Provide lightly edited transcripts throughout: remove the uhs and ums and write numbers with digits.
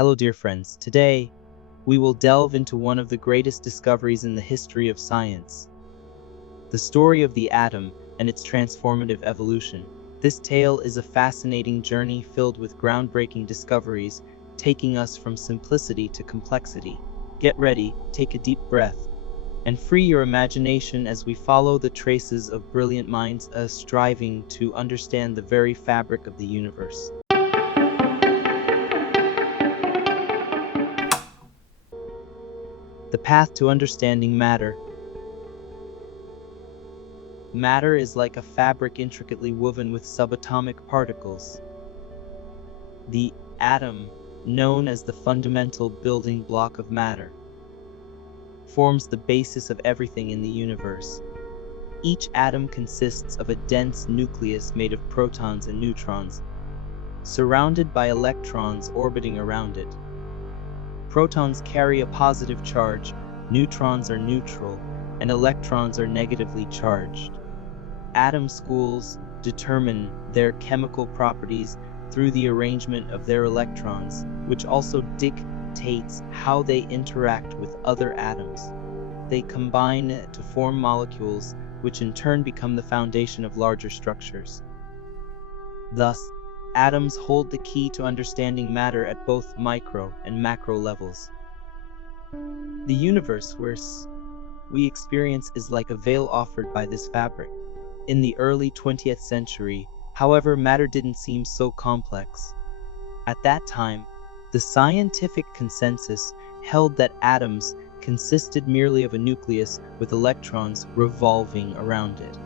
Hello dear friends, today we will delve into one of the greatest discoveries in the history of science, the story of the atom and its transformative evolution. This tale is a fascinating journey filled with groundbreaking discoveries, taking us from simplicity to complexity. Get ready, take a deep breath, and free your imagination as we follow the traces of brilliant minds striving to understand the very fabric of the universe. The path to understanding matter. Matter is like a fabric intricately woven with subatomic particles. The atom, known as the fundamental building block of matter, forms the basis of everything in the universe. Each atom consists of a dense nucleus made of protons and neutrons, surrounded by electrons orbiting around it. Protons carry a positive charge, neutrons are neutral, and electrons are negatively charged. Atom schools determine their chemical properties through the arrangement of their electrons, which also dictates how they interact with other atoms. They combine to form molecules, which in turn become the foundation of larger structures. Thus, atoms hold the key to understanding matter at both micro and macro levels. The universe we experience is like a veil offered by this fabric. In the early 20th century, however, matter didn't seem so complex. At that time, the scientific consensus held that atoms consisted merely of a nucleus with electrons revolving around it.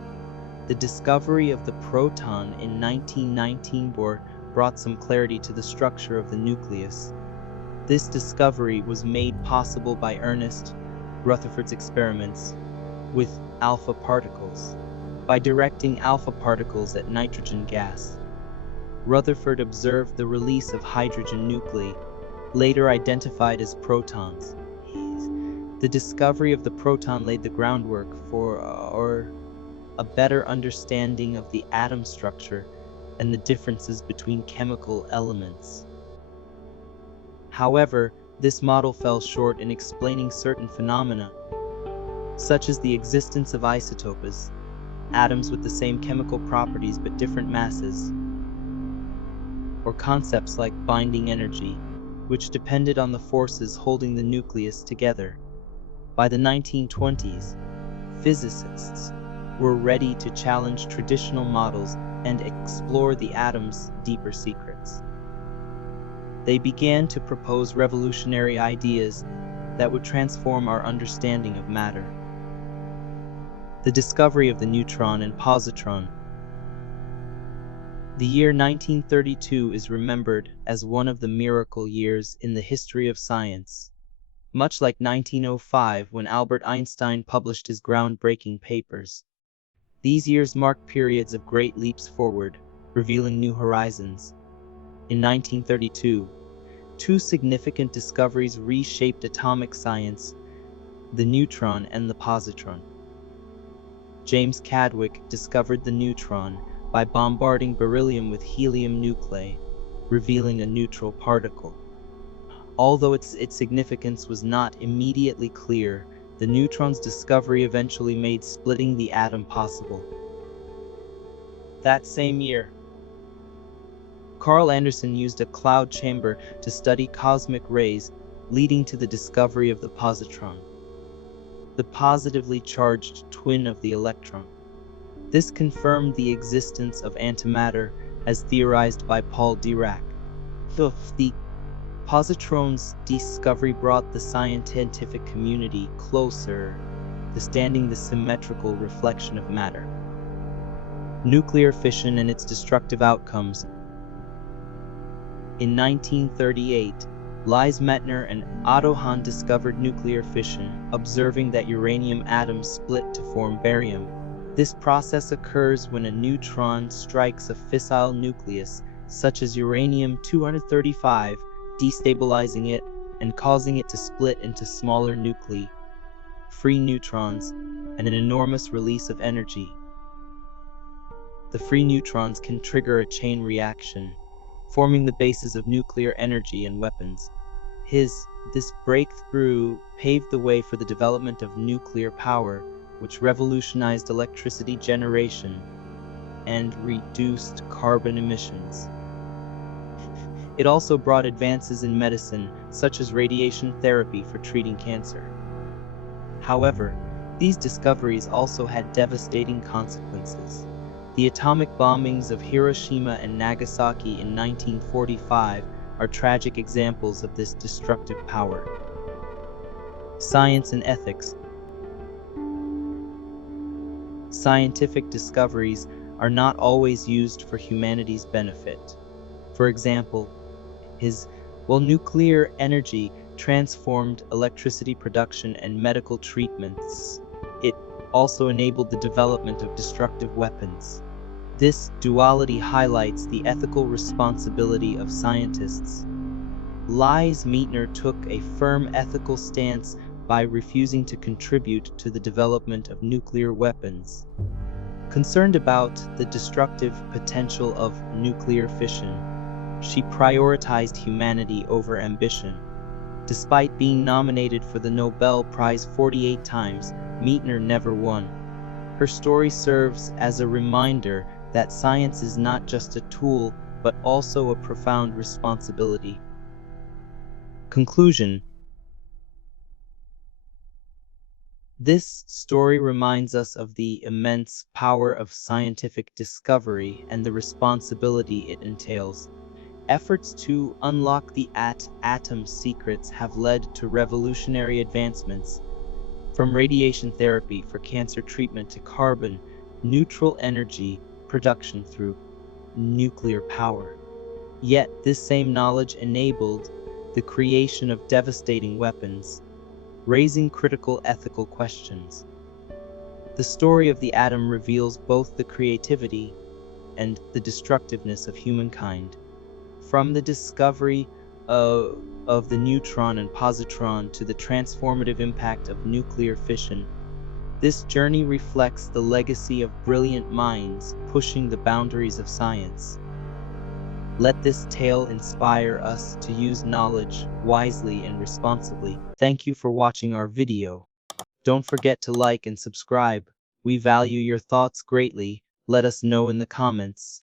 The discovery of the proton in 1919 brought some clarity to the structure of the nucleus. This discovery was made possible by Ernest Rutherford's experiments with alpha particles. By directing alpha particles at nitrogen gas, Rutherford observed the release of hydrogen nuclei, later identified as protons. The discovery of the proton laid the groundwork for a better understanding of the atom structure and the differences between chemical elements. However, this model fell short in explaining certain phenomena, such as the existence of isotopes, atoms with the same chemical properties but different masses, or concepts like binding energy, which depended on the forces holding the nucleus together. By the 1920s, physicists were ready to challenge traditional models and explore the atom's deeper secrets. They began to propose revolutionary ideas that would transform our understanding of matter. The discovery of the neutron and positron. The year 1932 is remembered as one of the miracle years in the history of science, much like 1905 when Albert Einstein published his groundbreaking papers. These years marked periods of great leaps forward, revealing new horizons. In 1932, two significant discoveries reshaped atomic science: the neutron and the positron. James Chadwick discovered the neutron by bombarding beryllium with helium nuclei, revealing a neutral particle. Although its significance was not immediately clear, the neutron's discovery eventually made splitting the atom possible. That same year, Carl Anderson used a cloud chamber to study cosmic rays, leading to the discovery of the positron, the positively charged twin of the electron. This confirmed the existence of antimatter as theorized by Paul Dirac. The positron's discovery brought the scientific community closer to understanding the symmetrical reflection of matter. Nuclear fission and its destructive outcomes. In 1938, Lise Meitner and Otto Hahn discovered nuclear fission, observing that uranium atoms split to form barium. This process occurs when a neutron strikes a fissile nucleus, such as uranium-235, destabilizing it and causing it to split into smaller nuclei, free neutrons, and an enormous release of energy. The free neutrons can trigger a chain reaction, forming the basis of nuclear energy and weapons. This breakthrough paved the way for the development of nuclear power, which revolutionized electricity generation and reduced carbon emissions. It also brought advances in medicine, such as radiation therapy for treating cancer. However, these discoveries also had devastating consequences. The atomic bombings of Hiroshima and Nagasaki in 1945 are tragic examples of this destructive power. Science and ethics. Scientific discoveries are not always used for humanity's benefit. For example, nuclear energy transformed electricity production and medical treatments. It also enabled the development of destructive weapons. This duality highlights the ethical responsibility of scientists. Lise Meitner took a firm ethical stance by refusing to contribute to the development of nuclear weapons. Concerned about the destructive potential of nuclear fission, she prioritized humanity over ambition. Despite being nominated for the Nobel Prize 48 times, Meitner never won. Her story serves as a reminder that science is not just a tool, but also a profound responsibility. Conclusion. This story reminds us of the immense power of scientific discovery and the responsibility it entails. Efforts to unlock the atom's secrets have led to revolutionary advancements, from radiation therapy for cancer treatment to carbon-neutral energy production through nuclear power. Yet, this same knowledge enabled the creation of devastating weapons, raising critical ethical questions. The story of the atom reveals both the creativity and the destructiveness of humankind. From the discovery of the neutron and positron to the transformative impact of nuclear fission, this journey reflects the legacy of brilliant minds pushing the boundaries of science. Let this tale inspire us to use knowledge wisely and responsibly. Thank you for watching our video. Don't forget to like and subscribe. We value your thoughts greatly. Let us know in the comments.